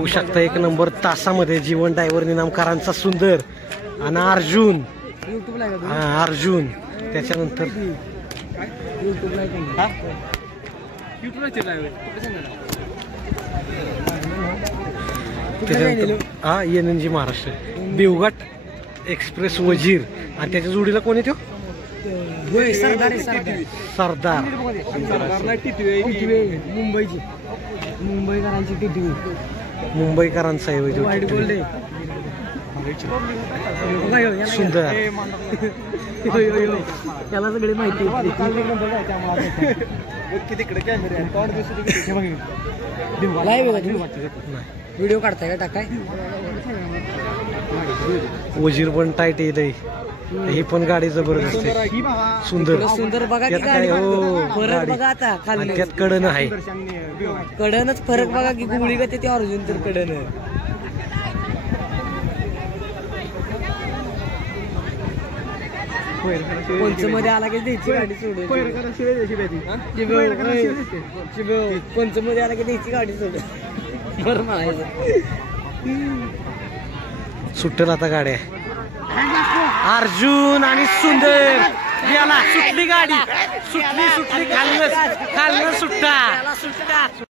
होऊ शकता एक नंबर तासामध्ये जीवन ड्रायव्हर निनामकारांचा सुंदर आणि अर्जुन अर्जुन त्याच्यानंतर हा NNG महाराष्ट्र देवघाट एक्सप्रेस वजीर आणि त्याच्या जोडीला कोण येतो सरदार मुंबईकरांचा सुंदर त्याला सगळी माहिती व्हिडिओ काढताय का टाकाय वजीर पण टाईट येत ही पण गाडी जबरदस्त आहे सुंदर सुंदर बघा की काय फरक बघा आता खाली त्यात कडन आहे कडनच फरक बघा की गुगळी का ते अर्जुन तर कडन पंचमध्ये आला की द्यायची गाडी सोडून पंचमध्ये आला की द्यायची गाडी सोडून बरं म्हणायचं सुट्टेल आता गाड्या अर्जुन आणि सुंदर गेला सुटली गाडी सुटली खाल्लं सुट्टा